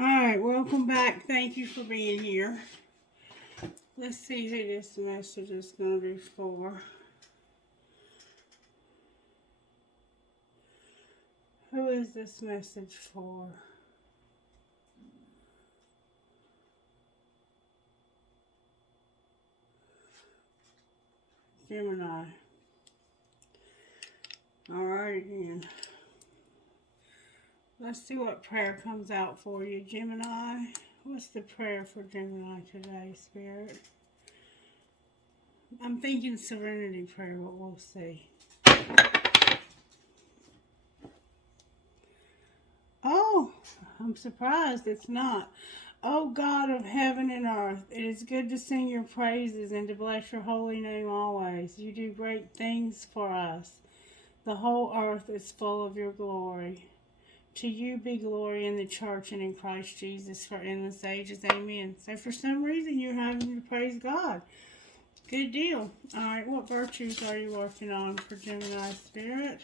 Alright, welcome back. Thank you for being here. Let's see who this message is going to be for. Who is this message for? Gemini. Alright, again. Let's see what prayer comes out for you, Gemini. What's the prayer for Gemini today, Spirit? I'm thinking serenity prayer, but we'll see. Oh, I'm surprised it's not. Oh God of heaven and earth, it is good to sing your praises and to bless your holy name always. You do great things for us. The whole earth is full of your glory. To you be glory in the church and in Christ Jesus for endless ages. Amen. So for some reason you're having to praise God. Good deal. Alright, what virtues are you working on for Gemini Spirit?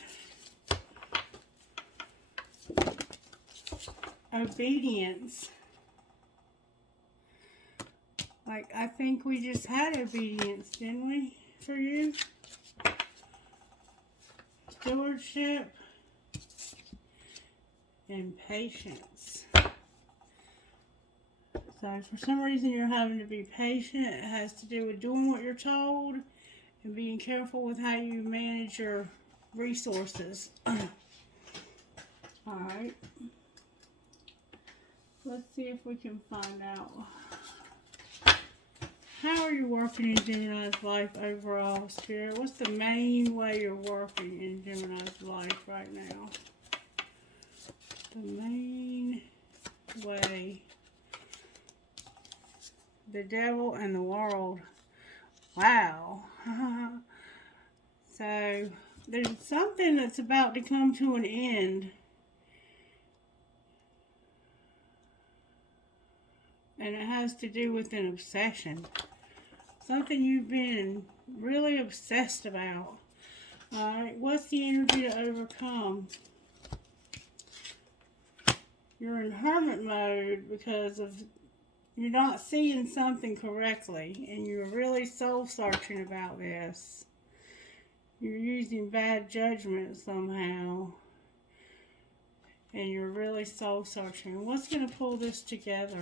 Obedience. Like, I think we just had obedience, didn't we, for you? Stewardship and patience. So, for some reason, you're having to be patient. It has to do with doing what you're told and being careful with how you manage your resources. Alright. Let's see if we can find out. How are you working in Gemini's life overall, Spirit? What's the main way you're working in Gemini's life right now? The main way. The devil and the world. Wow. So, there's something that's about to come to an end. And it has to do with an obsession. Something you've been really obsessed about. Alright, what's the energy to overcome? You're in hermit mode because of you're not seeing something correctly. And you're really soul searching about this. You're using bad judgment somehow. And you're really soul searching. What's going to pull this together?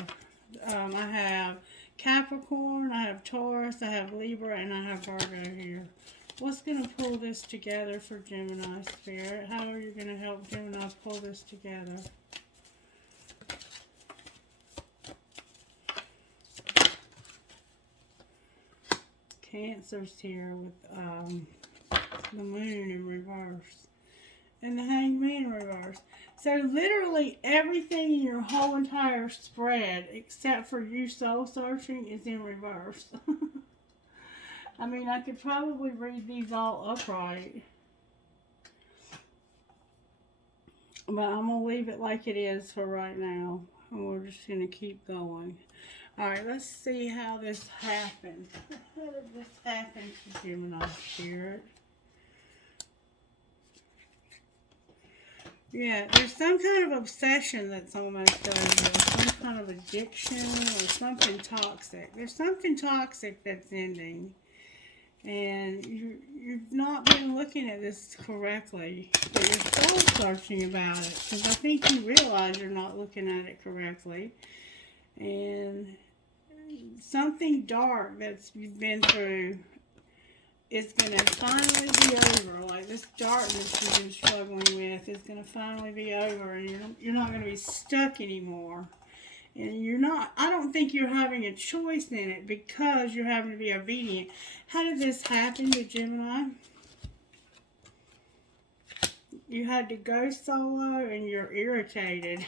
I have Capricorn, I have Taurus, I have Libra, and I have Virgo here. What's going to pull this together for Gemini Spirit? How are you going to help Gemini pull this together? Cancer's here with the moon in reverse. And the hangman in reverse. So literally everything in your whole entire spread, except for you soul searching, is in reverse. I mean, I could probably read these all upright. But I'm going to leave it like it is for right now. And we're just going to keep going. Alright, let's see how this happened. How did this happen to Gemini Spirit? Yeah, there's some kind of obsession that's almost over. Some kind of addiction or something toxic. There's something toxic that's ending. And you've not been looking at this correctly. But you're soul searching about it. Because I think you realize you're not looking at it correctly. And something dark that you've been through is going to finally be over. Like this darkness you've been struggling with is going to finally be over, and you're not going to be stuck anymore. And I don't think you're having a choice in it because you're having to be obedient. How did this happen to Gemini? You had to go solo and you're irritated.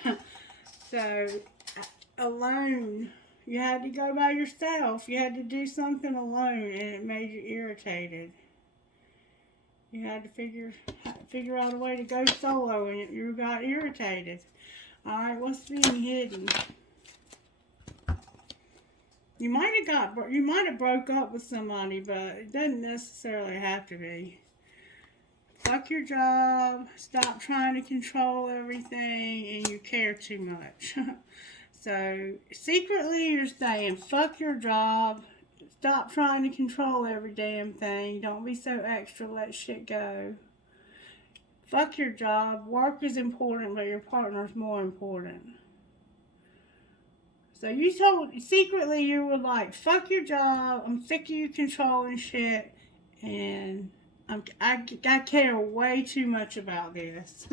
So, alone. You had to go by yourself. You had to do something alone, and it made you irritated. You had to figure out a way to go solo, and you got irritated. All right, what's being hidden? You might have broke up with somebody, but it doesn't necessarily have to be. Fuck your job. Stop trying to control everything, and you care too much. So, secretly you're saying, fuck your job. Stop trying to control every damn thing. Don't be so extra. Let shit go. Fuck your job. Work is important, but your partner's more important. So you secretly you were like, fuck your job. I'm sick of you controlling shit. And I care way too much about this.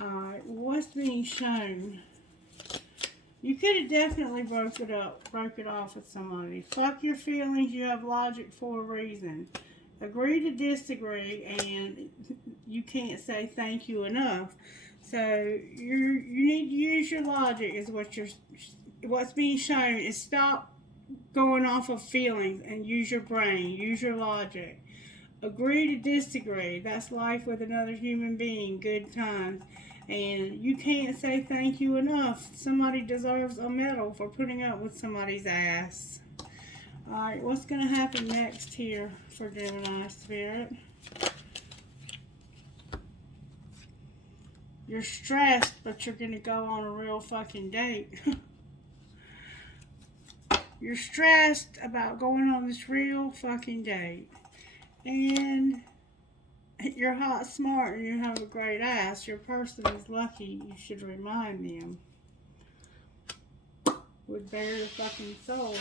Alright, what's being shown? You could have definitely broke it off with somebody. Fuck your feelings, you have logic for a reason. Agree to disagree, and you can't say thank you enough. So you need to use your logic is what's being shown is stop going off of feelings and use your brain, use your logic. Agree to disagree. That's life with another human being, good times. And you can't say thank you enough. Somebody deserves a medal for putting up with somebody's ass. Alright, what's going to happen next here for Gemini Spirit? You're stressed, but you're going to go on a real fucking date. You're stressed about going on this real fucking date. And you're hot, smart, and you have a great ass. Your person is lucky. You should remind them. Would bear the fucking soul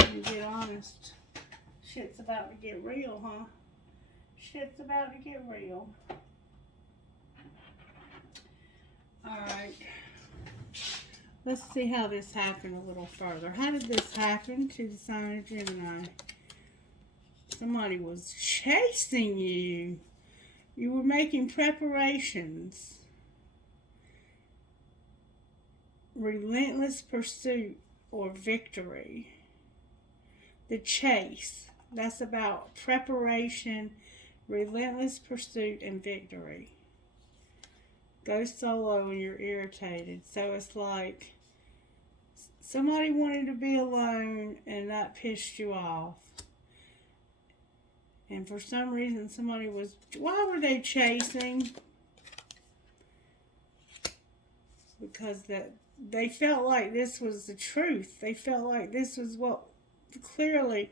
and get honest. Shit's about to get real, huh? Shit's about to get real. Alright. Let's see how this happened a little further. How did this happen to the sign of Gemini? Somebody was chasing you. You were making preparations. Relentless pursuit or victory. The chase. That's about preparation, relentless pursuit, and victory. Go solo when you're irritated. So it's like somebody wanted to be alone and that pissed you off. And for some reason somebody was... Why were they chasing? Because they felt like this was the truth. They felt like this was what... Clarity.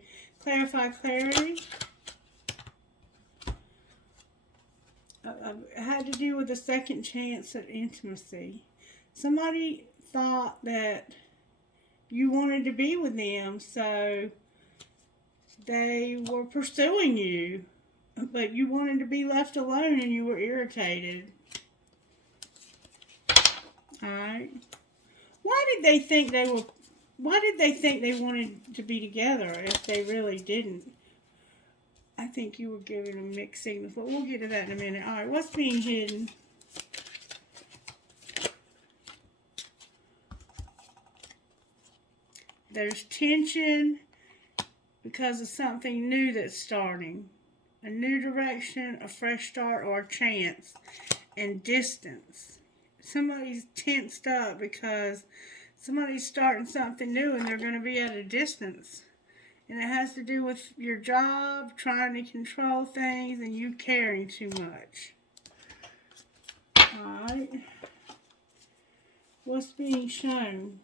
It had to do with a second chance at intimacy. Somebody thought that you wanted to be with them, so they were pursuing you, but you wanted to be left alone and you were irritated. Alright. Why did they think they wanted to be together if they really didn't? I think you were giving them mixed signals, but we'll get to that in a minute. Alright, what's being hidden? There's tension because of something new that's starting. A new direction, a fresh start, or a chance. And distance. Somebody's tensed up because somebody's starting something new and they're going to be at a distance. And it has to do with your job, trying to control things, and you caring too much. Alright. What's being shown?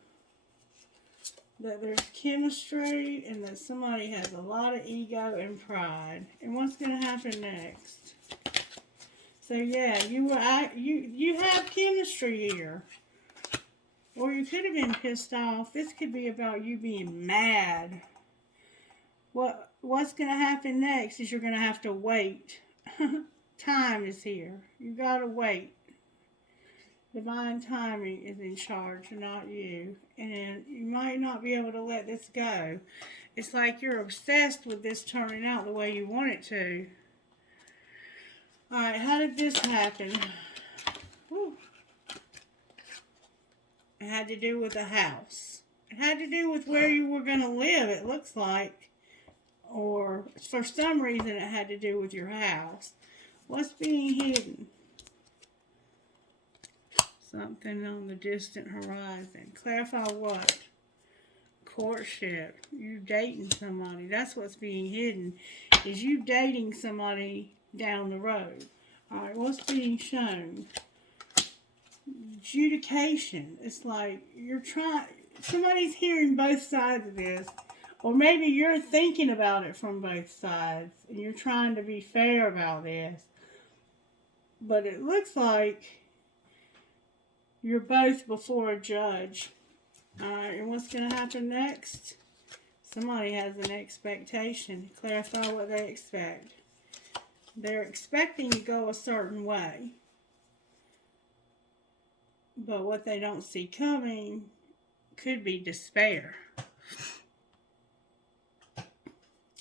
That there's chemistry and that somebody has a lot of ego and pride. And what's going to happen next? So yeah, you have chemistry here. Or you could have been pissed off. This could be about you being mad. What's going to happen next is you're going to have to wait. Time is here. You got to wait. Divine timing is in charge, not you. And you might not be able to let this go. It's like you're obsessed with this turning out the way you want it to. Alright, how did this happen? Whew. It had to do with a house. It had to do with where you were going to live, it looks like. Or, for some reason, it had to do with your house. What's being hidden? Something on the distant horizon. Clarify what? Courtship. You dating somebody. That's what's being hidden. Is you dating somebody down the road. Alright, what's being shown? adjudication. It's like you're trying, somebody's hearing both sides of this. Or maybe you're thinking about it from both sides and you're trying to be fair about this. But it looks like you're both before a judge. Alright, and what's going to happen next? Somebody has an expectation. Clarify what they expect. They're expecting to go a certain way. But what they don't see coming could be despair.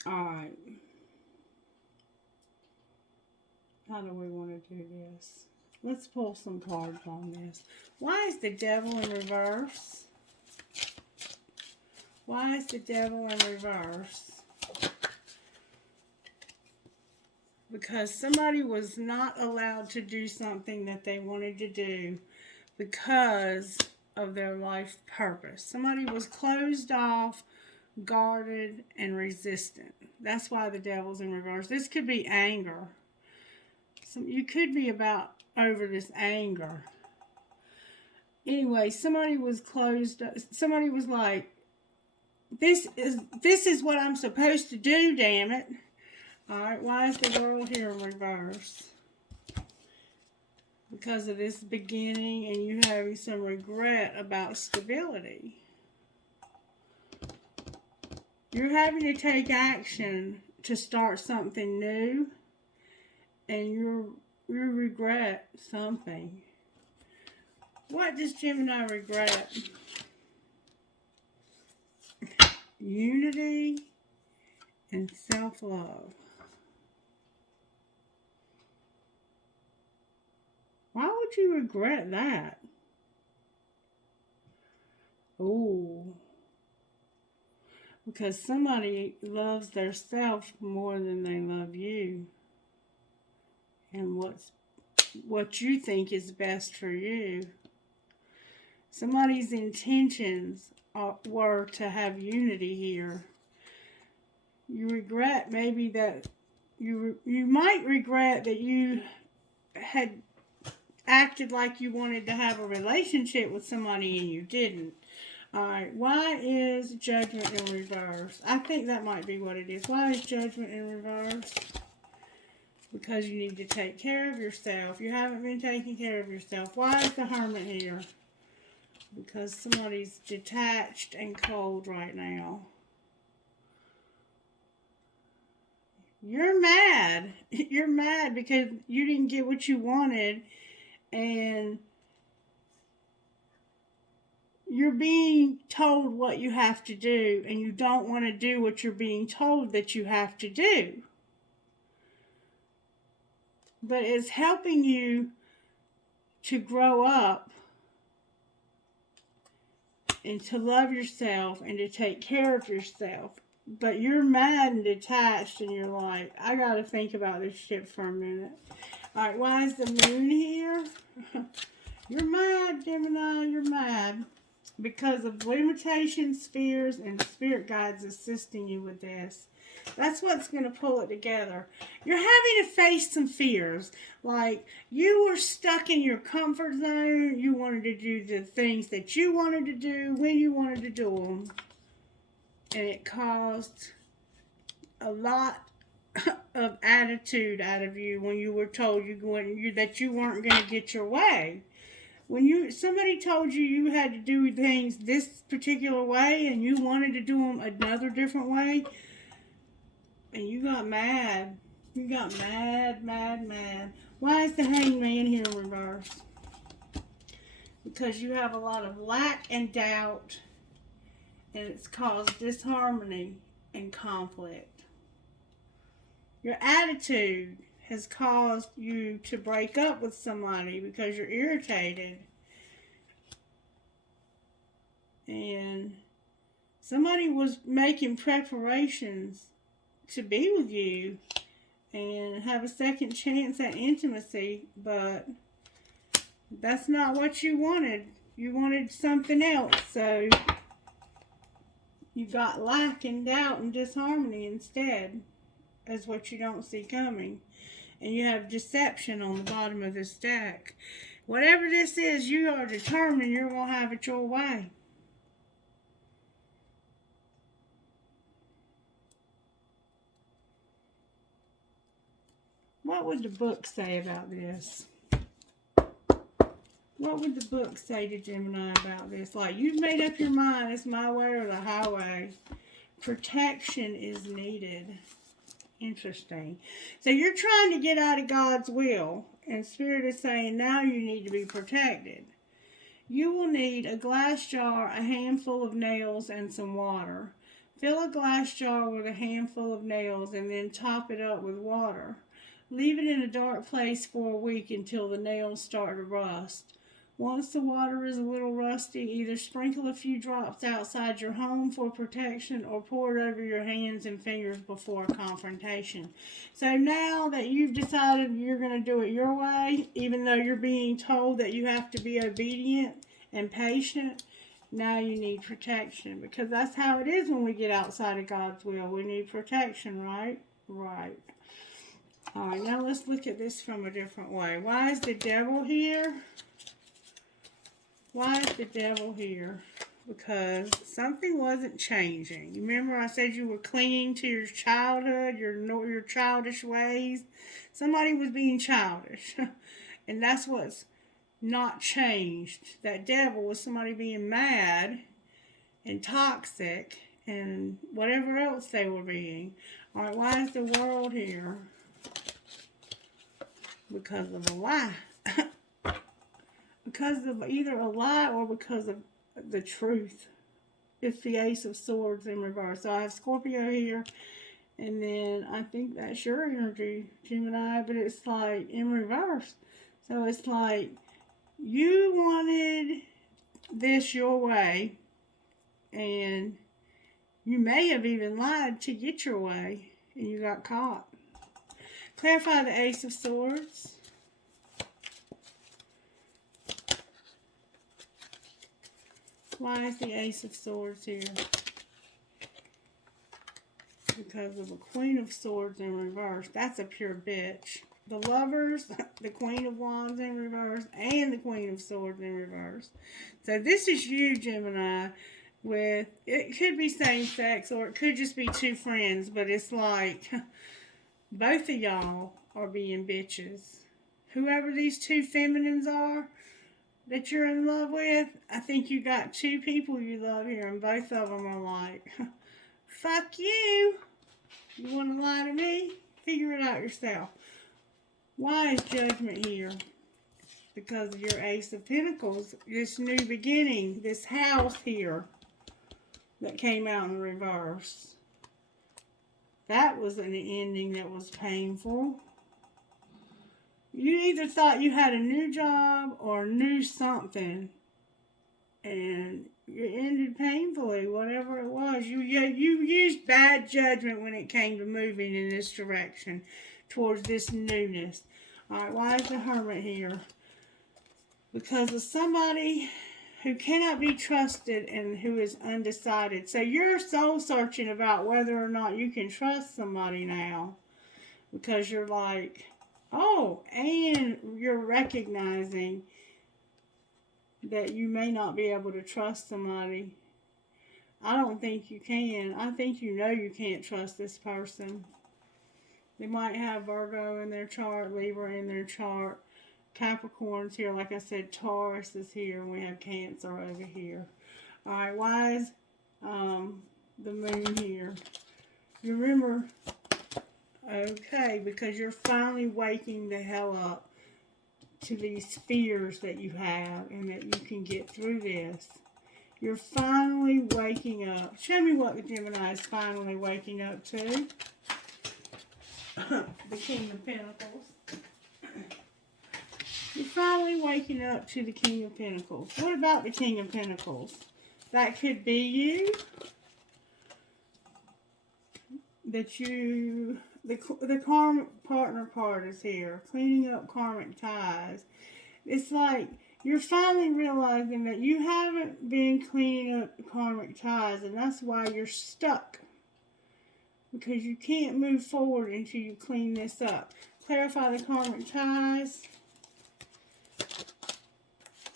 Alright. How do we want to do this? Let's pull some cards on this. Why is the devil in reverse? Why is the devil in reverse? Because somebody was not allowed to do something that they wanted to do because of their life purpose. Somebody was closed off, guarded, and resistant. That's why the devil's in reverse. This could be anger. You could be about over this anger. Anyway, somebody was closed. Somebody was like, this is what I'm supposed to do, damn it. Alright, why is the world here in reverse? Because of this beginning and you having some regret about stability. You're having to take action to start something new, and you regret something. What does Gemini regret? Unity and self-love. Why would you regret that? Ooh. Because somebody loves their self more than they love you. And what you think is best for you. Somebody's intentions were to have unity here. You regret maybe that you might regret that you had acted like you wanted to have a relationship with somebody and you didn't. Alright, why is judgment in reverse? I think that might be what it is. Why is judgment in reverse? Because you need to take care of yourself. You haven't been taking care of yourself. Why is the hermit here? Because somebody's detached and cold right now. You're mad. You're mad because you didn't get what you wanted. And you're being told what you have to do. And you don't want to do what you're being told that you have to do. But it's helping you to grow up and to love yourself and to take care of yourself. But you're mad and detached and you're like, I gotta think about this shit for a minute. Alright, why is the moon here? You're mad, Gemini, you're mad. Because of limitations, fears, and spirit guides assisting you with this. That's what's going to pull it together. You're having to face some fears. Like, you were stuck in your comfort zone. You wanted to do the things that you wanted to do when you wanted to do them. And it caused a lot of attitude out of you when you were told that you weren't going to get your way. When somebody told you you had to do things this particular way and you wanted to do them another different way, and you got mad. You got mad. Why is the hangman here in reverse? Because you have a lot of lack and doubt, and it's caused disharmony and conflict. Your attitude has caused you to break up with somebody because you're irritated. And somebody was making preparations to be with you and have a second chance at intimacy, but that's not what you wanted. You wanted something else, so you got lack and doubt and disharmony instead, as what you don't see coming. And you have deception on the bottom of this deck. Whatever this is, you are determined you're going to have it your way. What would the book say about this? What would the book say to Gemini about this? Like, you've made up your mind, it's my way or the highway. Protection is needed. Interesting. So you're trying to get out of God's will, and Spirit is saying now you need to be protected. You will need a glass jar, a handful of nails, and some water. Fill a glass jar with a handful of nails and then top it up with water. Leave it in a dark place for a week until the nails start to rust. Once the water is a little rusty, either sprinkle a few drops outside your home for protection or pour it over your hands and fingers before a confrontation. So now that you've decided you're going to do it your way, even though you're being told that you have to be obedient and patient, now you need protection. Because that's how it is when we get outside of God's will. We need protection, right? Right. All right, now let's look at this from a different way. Why is the devil here? Why is the devil here? Because something wasn't changing. You remember I said you were clinging to your childhood, your childish ways? Somebody was being childish. And that's what's not changed. That devil was somebody being mad and toxic and whatever else they were being. All right, why is the world here? Because of a lie. Because of either a lie or because of the truth. It's the Ace of Swords in reverse. So I have Scorpio here, and then I think that's your energy, Gemini, but it's like in reverse. So it's like you wanted this your way, and you may have even lied to get your way, and you got caught. Clarify the Ace of Swords. Why is the Ace of Swords here? Because of the Queen of Swords in reverse. That's a pure bitch. The Lovers, the Queen of Wands in reverse, and the Queen of Swords in reverse. So this is you, Gemini, with, it could be same sex or it could just be two friends, but it's like both of y'all are being bitches. Whoever these two feminines are that you're in love with, I think you got two people you love here, and both of them are like, fuck you. You want to lie to me? Figure it out yourself. Why is Judgment here? Because of your Ace of Pentacles, this new beginning, this house here that came out in reverse. That was an ending that was painful. You either thought you had a new job or knew something, and it ended painfully, whatever it was. You used bad judgment when it came to moving in this direction towards this newness. All right, why is the Hermit here? Because of somebody who cannot be trusted and who is undecided. So you're soul searching about whether or not you can trust somebody now, because you're like, oh, and you're recognizing that you may not be able to trust somebody. I don't think you can. I think you know you can't trust this person. They might have Virgo in their chart, Libra in their chart, Capricorn's here. Like I said, Taurus is here, and we have Cancer over here. All right, why is the Moon here? You remember... Okay, because you're finally waking the hell up to these fears that you have and that you can get through this. You're finally waking up. Show me what the Gemini is finally waking up to. The King of Pentacles. You're finally waking up to the King of Pentacles. What about the King of Pentacles? That could be you. That you... The karmic partner card is here. Cleaning up karmic ties. It's like you're finally realizing that you haven't been cleaning up karmic ties, and that's why you're stuck. Because you can't move forward until you clean this up. Clarify the karmic ties.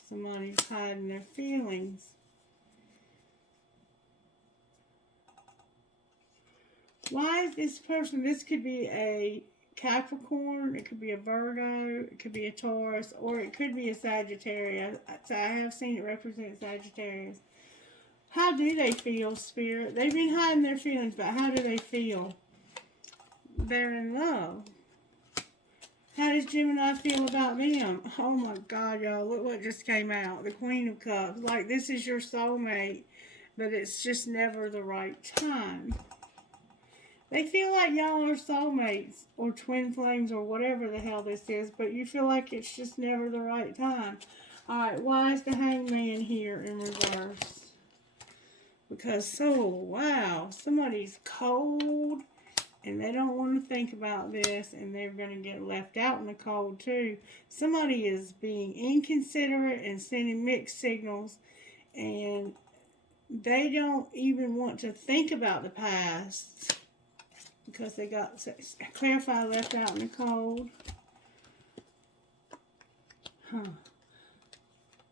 Somebody's hiding their feelings. Why is this person, this could be a Capricorn, it could be a Virgo, it could be a Taurus, or it could be a Sagittarius. I have seen it represent Sagittarius. How do they feel, Spirit? They've been hiding their feelings, but how do they feel? They're in love. How does Gemini feel about them? Oh my God, y'all, look what just came out. The Queen of Cups. Like, this is your soulmate, but it's just never the right time. They feel like y'all are soulmates or twin flames or whatever the hell this is, but you feel like it's just never the right time. Alright, why is the Hangman here in reverse? Because, wow, somebody's cold and they don't want to think about this and they're going to get left out in the cold too. Somebody is being inconsiderate and sending mixed signals, and they don't even want to think about the past. Because they got, clarify, left out in the cold.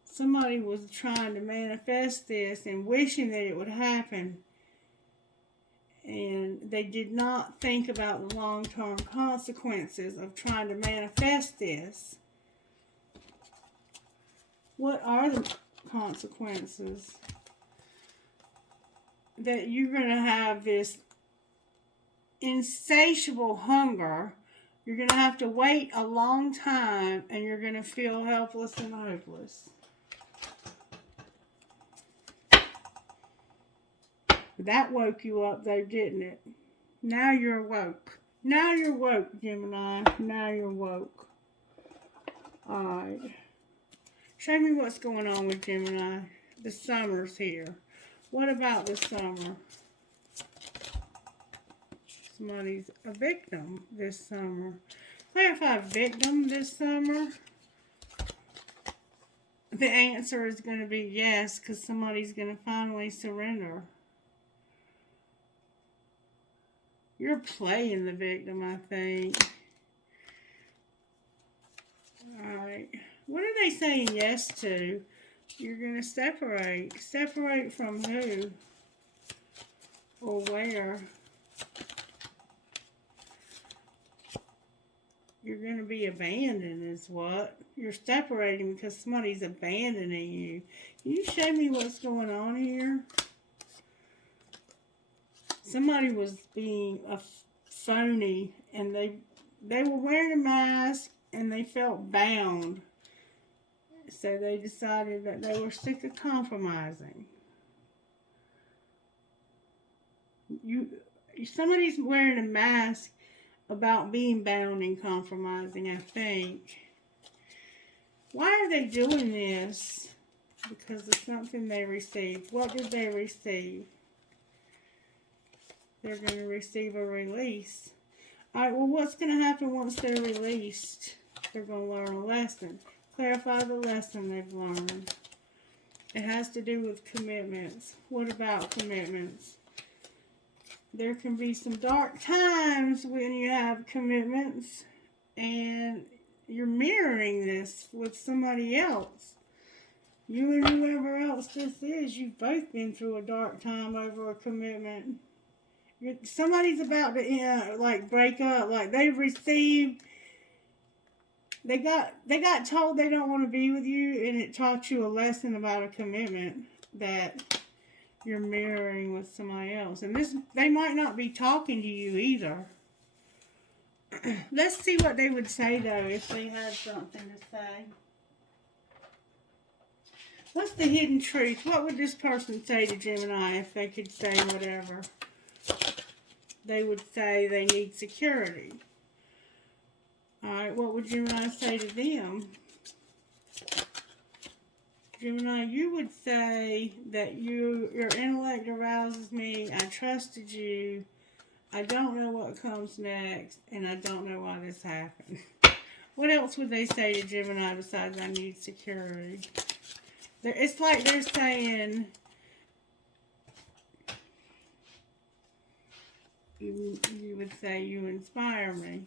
Somebody was trying to manifest this and wishing that it would happen. And they did not think about the long-term consequences of trying to manifest this. What are the consequences? That you're going to have this insatiable hunger. You're going to have to wait a long time, and you're going to feel helpless and hopeless. That woke you up though, didn't it? Now you're woke. Now you're woke, Gemini. Now you're woke. Alright. Show me what's going on with Gemini. The summer's here. What about the summer? Somebody's a victim this summer. Clarify victim this summer. The answer is going to be yes, because somebody's going to finally surrender. You're playing the victim, I think. Alright. What are they saying yes to? You're going to separate. Separate from who? Or where? You're going to be abandoned is what? You're separating because somebody's abandoning you. Can you show me what's going on here? Somebody was being a phony, and they were wearing a mask and they felt bound. So they decided that they were sick of compromising. Somebody's wearing a mask about being bound and compromising, I think. Why are they doing this? Because of something they received. What did they receive? They're going to receive a release. Alright, well, what's going to happen once they're released? They're going to learn a lesson. Clarify the lesson they've learned. It has to do with commitments. What about commitments? There can be some dark times when you have commitments and you're mirroring this with somebody else. You and whoever else this is, you've both been through a dark time over a commitment. Somebody's about to like break up. Like they've received, they got told they don't want to be with you, and it taught you a lesson about a commitment that you're mirroring with somebody else. And this, they might not be talking to you either. Let's see what they would say though if they had something to say. What's the hidden truth? What would this person say to Gemini if they could say whatever? They would say they need security. Alright, what would Gemini say to them? Gemini, you would say that your intellect arouses me, I trusted you, I don't know what comes next, and I don't know why this happened. What else would they say to Gemini besides I need security? It's like they're saying, you would say you inspire me.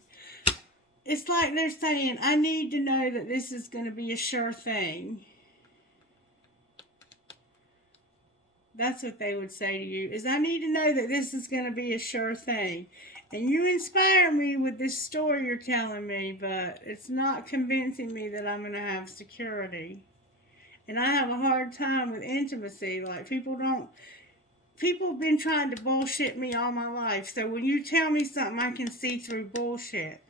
It's like they're saying, I need to know that this is going to be a sure thing. That's what they would say to you, is I need to know that this is going to be a sure thing. And you inspire me with this story you're telling me, but it's not convincing me that I'm going to have security. And I have a hard time with intimacy. Like, people have been trying to bullshit me all my life. So when you tell me something, I can see through bullshit.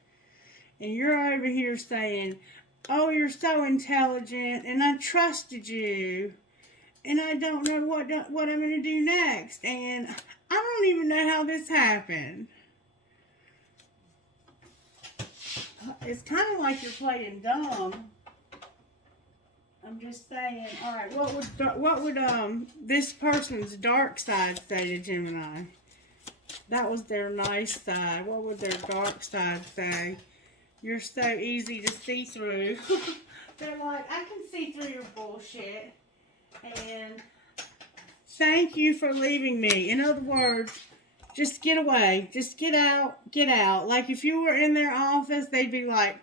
And you're over here saying, oh, you're so intelligent, and I trusted you, and I don't know what I'm going to do next. And I don't even know how this happened. It's kind of like you're playing dumb. I'm just saying, all right, what would this person's dark side say to Gemini? That was their nice side. What would their dark side say? You're so easy to see through. They're like, I can see through your bullshit. And thank you for leaving me. In other words, just get away. Just get out. Get out. Like, if you were in their office, they'd be like,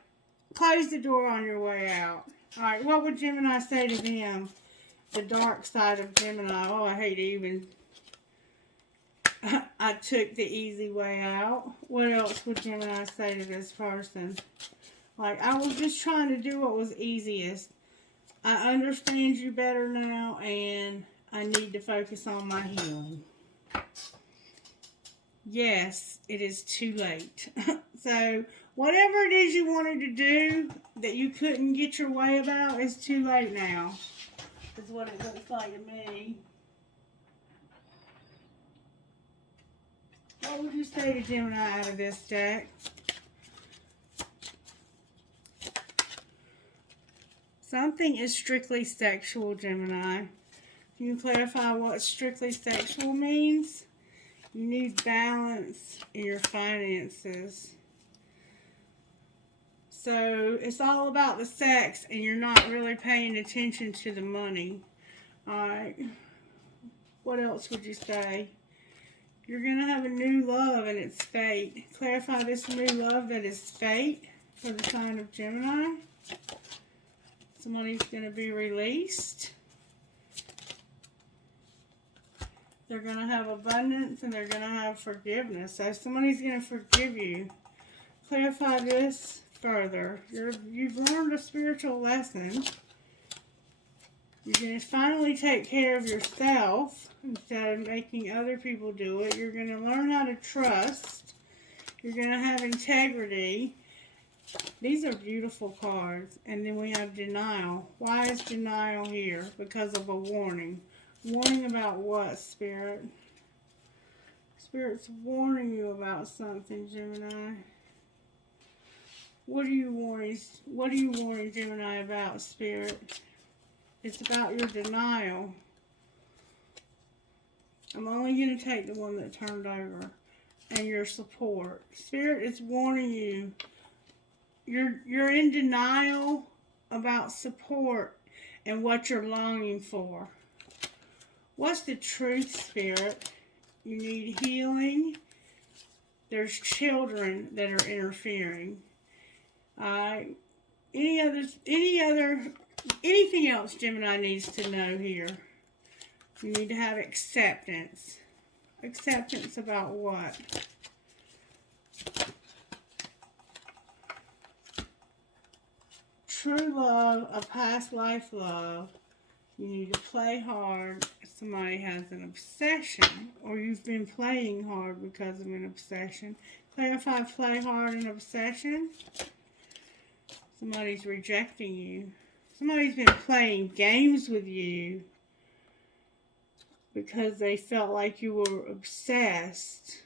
close the door on your way out. All right, what would Gemini say to them? The dark side of Gemini. Oh, I hate even. I took the easy way out. What else would Gemini say to this person? Like, I was just trying to do what was easiest. I understand you better now, and I need to focus on my healing. Yes, it is too late. So, whatever it is you wanted to do that you couldn't get your way about is too late now. Is what it looks like to me. What would you say to Gemini out of this deck? Something is strictly sexual, Gemini. Can you clarify what strictly sexual means? You need balance in your finances. So it's all about the sex, and you're not really paying attention to the money. Alright. What else would you say? You're going to have a new love, and it's fate. Clarify this new love that is fate for the sign of Gemini. Somebody's going to be released. They're going to have abundance, and they're going to have forgiveness. So somebody's going to forgive you. Clarify this further. You've learned a spiritual lesson. You're going to finally take care of yourself instead of making other people do it. You're going to learn how to trust. You're going to have integrity. These are beautiful cards. And then we have denial. Why is denial here? Because of a warning. Warning about what, Spirit? Spirit's warning you about something, Gemini. What are you warning Gemini about, Spirit? It's about your denial. I'm only going to take the one that turned over. And your support. Spirit is warning you. You're in denial about support and what you're longing for. What's the truth, Spirit? You need healing. There's children that are interfering. Anything else Gemini needs to know here? You need to have acceptance. Acceptance about what? True love, a past life love. You need to play hard. Somebody has an obsession, or you've been playing hard because of an obsession. Clarify play hard and obsession. Somebody's rejecting you. Somebody's been playing games with you because they felt like you were obsessed.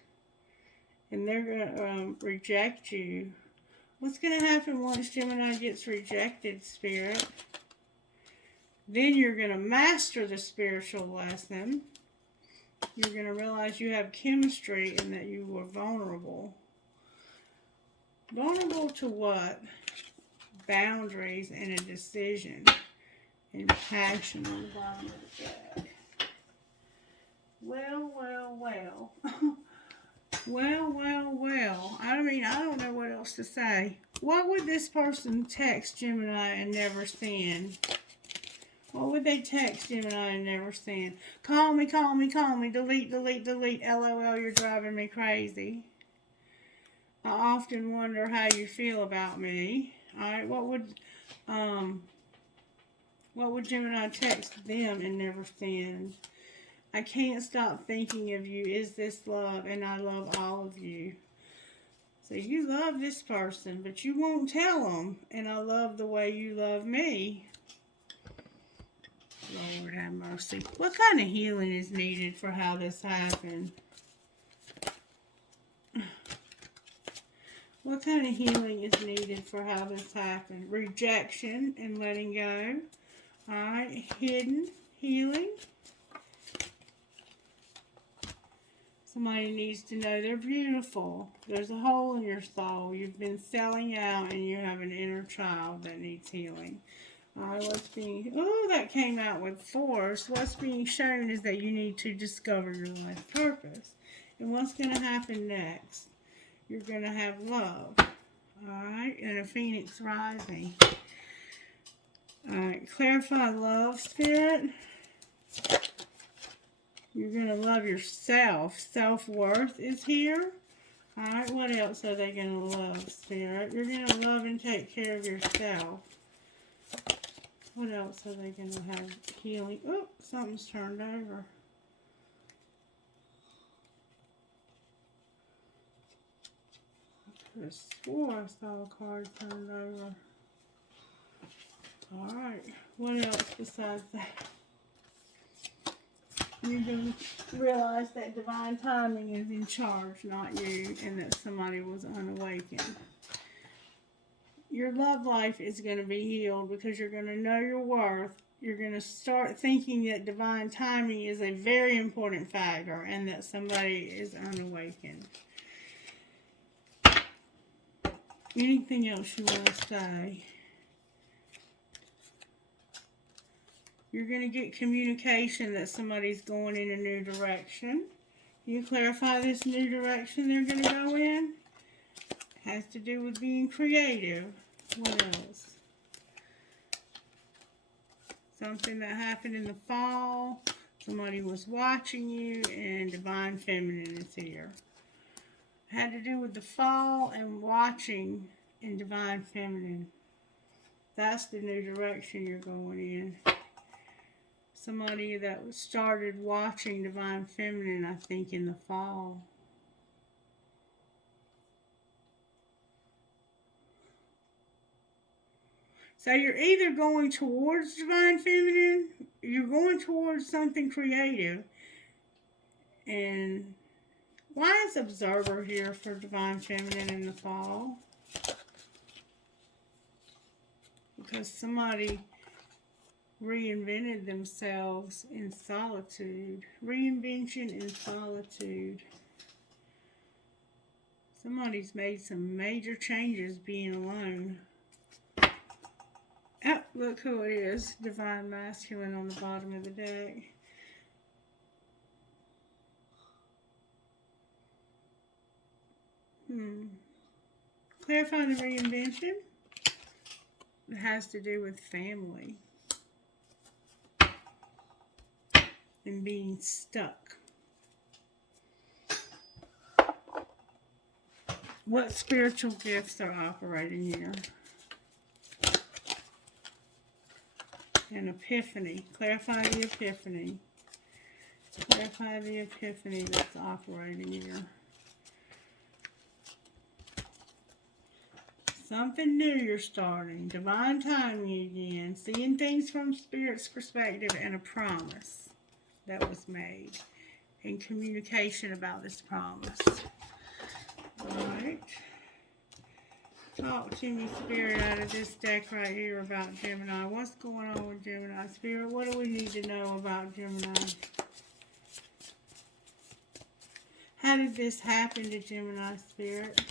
And they're going to reject you. What's going to happen once Gemini gets rejected, Spirit? Then you're going to master the spiritual lesson. You're going to realize you have chemistry and that you were vulnerable. Vulnerable to what? Boundaries and a decision. And passion on the bottom of the deck. Well, well, well. Well, well, well. I mean, I don't know what else to say. What would this person text Gemini and never send? What would they text Gemini and never send? Call me, call me, call me. Delete, delete, delete. LOL, you're driving me crazy. I often wonder how you feel about me. Alright, what would Gemini text them and never send? I can't stop thinking of you. Is this love? And I love all of you. So you love this person, but you won't tell them. And I love the way you love me. Lord have mercy. What kind of healing is needed for how this happened? What kind of healing is needed for how this happened? Rejection and letting go. Alright, hidden healing. Somebody needs to know they're beautiful. There's a hole in your soul. You've been selling out and you have an inner child that needs healing. Alright, that came out with force. What's being shown is that you need to discover your life purpose. And what's going to happen next? You're going to have love. Alright, and a phoenix rising. Alright, clarify love, Spirit. You're going to love yourself. Self-worth is here. Alright, what else are they going to love, Spirit? You're going to love and take care of yourself. What else are they going to have healing? Oh, something's turned over. I swore I saw a card turned over. Alright, what else besides that? You're going to realize that divine timing is in charge, not you, and that somebody was unawakened. Your love life is going to be healed because you're going to know your worth. You're going to start thinking that divine timing is a very important factor and that somebody is unawakened. Anything else you want to say? You're going to get communication that somebody's going in a new direction. You clarify this new direction they're going to go in? Has to do with being creative. What else? Something that happened in the fall. Somebody was watching you and divine feminine is here. Had to do with the fall and watching and divine feminine. That's the new direction you're going in. Somebody that started watching divine feminine, I think, in the fall. So you're either going towards divine feminine, you're going towards something creative. And why is observer here for divine feminine in the fall? Because somebody reinvented themselves in solitude. Reinvention in solitude. Somebody's made some major changes being alone. Oh, look who it is. Divine masculine on the bottom of the deck. Clarify the reinvention. It has to do with family. And being stuck. What spiritual gifts are operating here? An epiphany. Clarify the epiphany. Clarify the epiphany that's operating here. Something new you're starting. Divine timing again. Seeing things from Spirit's perspective and a promise that was made. And communication about this promise. Alright. Talk to me, Spirit, out of this deck right here about Gemini. What's going on with Gemini? Spirit, what do we need to know about Gemini? How did this happen to Gemini, Spirit?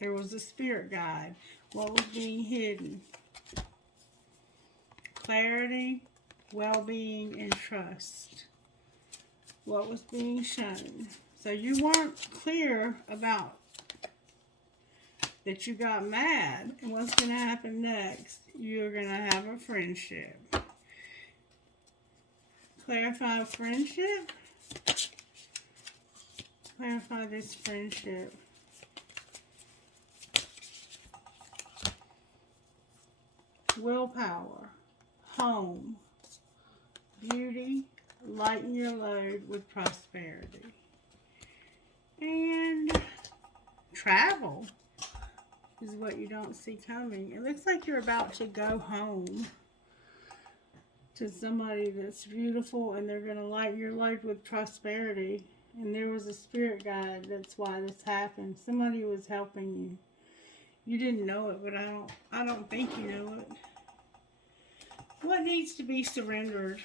There was a spirit guide. What was being hidden? Clarity, well-being, and trust. What was being shown? So you weren't clear about that you got mad. And what's going to happen next? You're going to have a friendship. Clarify friendship. Clarify this friendship. Willpower. Home. Beauty. Lighten your load with prosperity. And travel is what you don't see coming. It looks like you're about to go home to somebody that's beautiful, and they're going to lighten your load with prosperity. And there was a spirit guide. That's why this happened. Somebody was helping you. You didn't know it, but I don't think you know it. What needs to be surrendered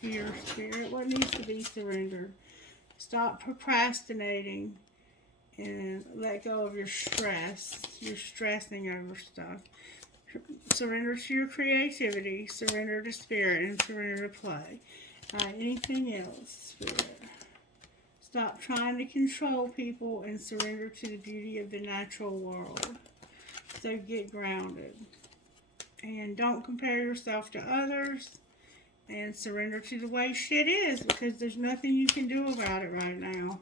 here, Spirit? What needs to be surrendered? Stop procrastinating and let go of your stress. You're stressing over stuff. Surrender to your creativity, surrender to Spirit, and surrender to play. Anything else, Spirit? Stop trying to control people and surrender to the beauty of the natural world. So get grounded. And don't compare yourself to others. And surrender to the way shit is, because there's nothing you can do about it right now.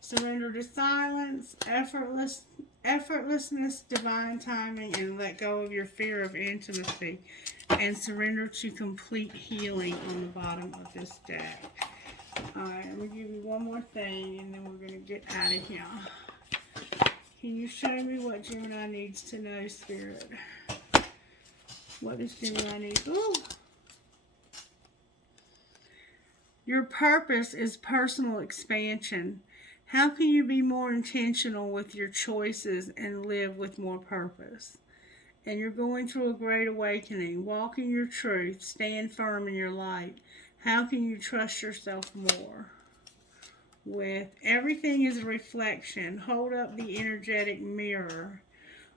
Surrender to silence, effortlessness, divine timing, and let go of your fear of intimacy. And surrender to complete healing on the bottom of this deck. Alright, I'm going to give you one more thing, and then we're going to get out of here. Can you show me what Gemini needs to know, Spirit? What does Gemini need? Ooh! Your purpose is personal expansion. How can you be more intentional with your choices and live with more purpose? And you're going through a great awakening. Walk in your truth. Stand firm in your light. How can you trust yourself more? With everything is a reflection. Hold up the energetic mirror.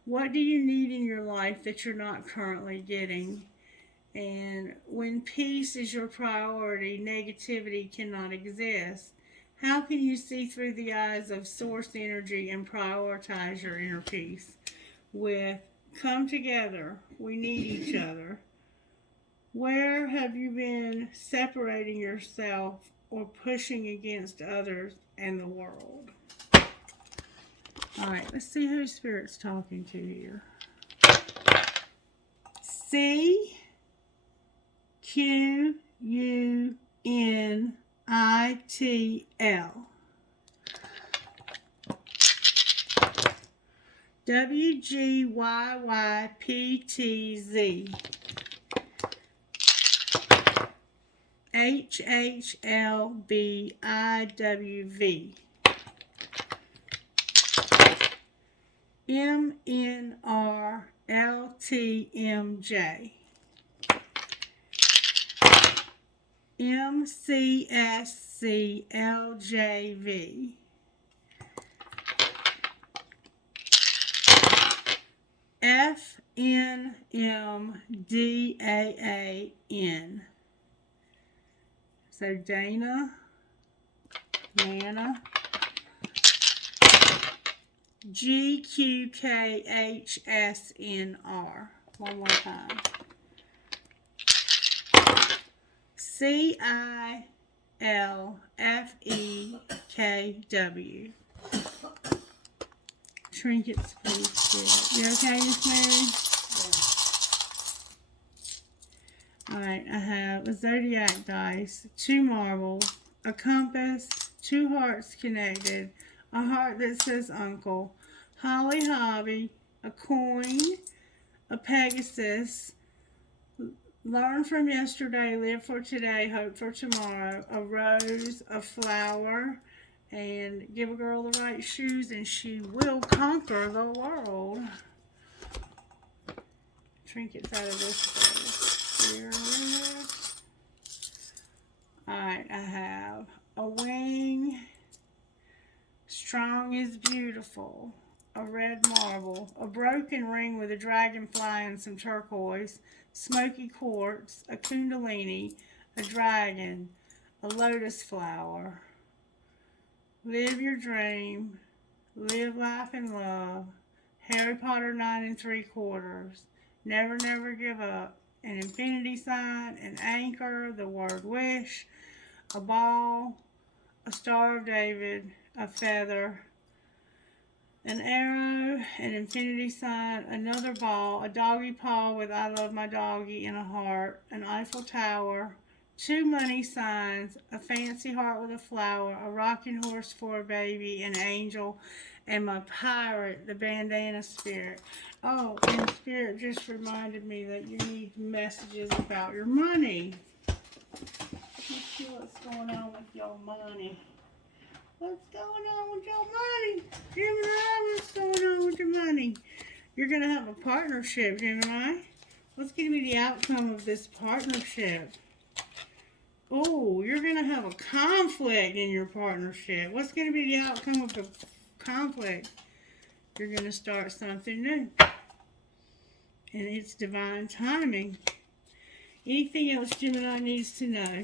What do you need in your life that you're not currently getting? And when peace is your priority, negativity cannot exist. How can you see through the eyes of source energy and prioritize your inner peace? With come together, we need each other. Where have you been separating yourself or pushing against others and the world? Alright, let's see who Spirit's talking to here. CQUNITL WGYYPTZ HHLBIWV MNRLTMJ MCSCLJV FNMDAAN. So Dana, Nana, GQKHSNR. One more time. CILFEKW. Trinkets, please. Spirit. You okay, Miss Mary? Yeah. Alright, I have a zodiac dice, 2 marbles, a compass, 2 hearts connected, a heart that says uncle, holly hobby, a coin, a Pegasus, learn from yesterday, live for today, hope for tomorrow, a rose, a flower, and give a girl the right shoes and she will conquer the world. Trinkets out of this place. Here with it. Alright, I have a wing, strong is beautiful, a red marble, a broken ring with a dragonfly and some turquoise, smoky quartz, a kundalini, a dragon, a lotus flower. Live your dream, live life in love, Harry Potter 9 3/4, never, never give up, an infinity sign, an anchor, the word wish, a ball, a Star of David, a feather, an arrow, an infinity sign, another ball, a doggy paw with I love my doggy and a heart, an Eiffel Tower, 2 money signs, a fancy heart with a flower, a rocking horse for a baby, an angel, and my pirate, the bandana spirit. Oh, and Spirit just reminded me that you need messages about your money. Let's see what's going on with your money. What's going on with your money? Gemini, what's going on with your money? You're going to have a partnership, Gemini. What's going to be the outcome of this partnership? Oh, you're going to have a conflict in your partnership. What's going to be the outcome of the conflict? You're going to start something new. And it's divine timing. Anything else Gemini needs to know?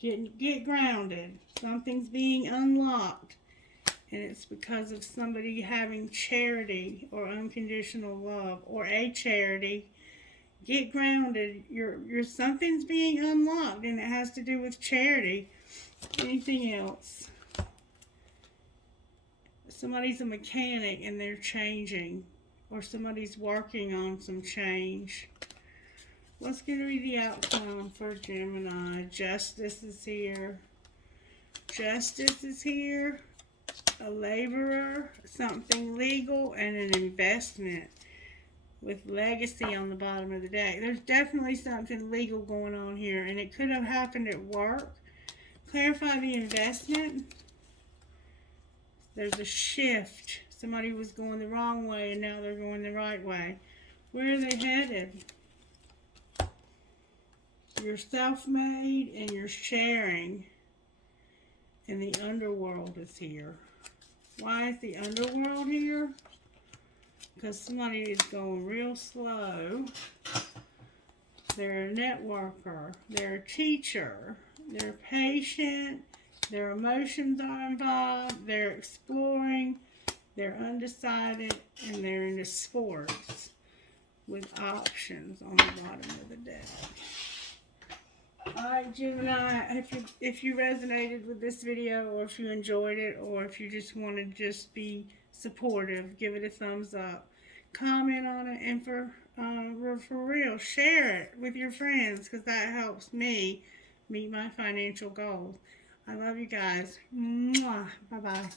Get grounded. Something's being unlocked. And it's because of somebody having charity or unconditional love or a charity. Get grounded. Your something's being unlocked and it has to do with charity. Anything else? Somebody's a mechanic and they're changing. Or somebody's working on some change. What's going to be the outcome for Gemini? Justice is here. Justice is here. A laborer, something legal, and an investment with legacy on the bottom of the deck. There's definitely something legal going on here, and it could have happened at work. Clarify the investment. There's a shift. Somebody was going the wrong way, and now they're going the right way. Where are they headed? You're self-made, and you're sharing. And the underworld is here. Why is the underworld here? Because somebody is going real slow. They're a networker. They're a teacher. They're patient. Their emotions are involved. They're exploring. They're undecided. And they're into sports with options on the bottom of the deck. Alright, Gemini, if you resonated with this video, or if you enjoyed it, or if you just want to just be supportive, give it a thumbs up. Comment on it, and for real, share it with your friends, because that helps me meet my financial goals. I love you guys. Mwah. Bye-bye.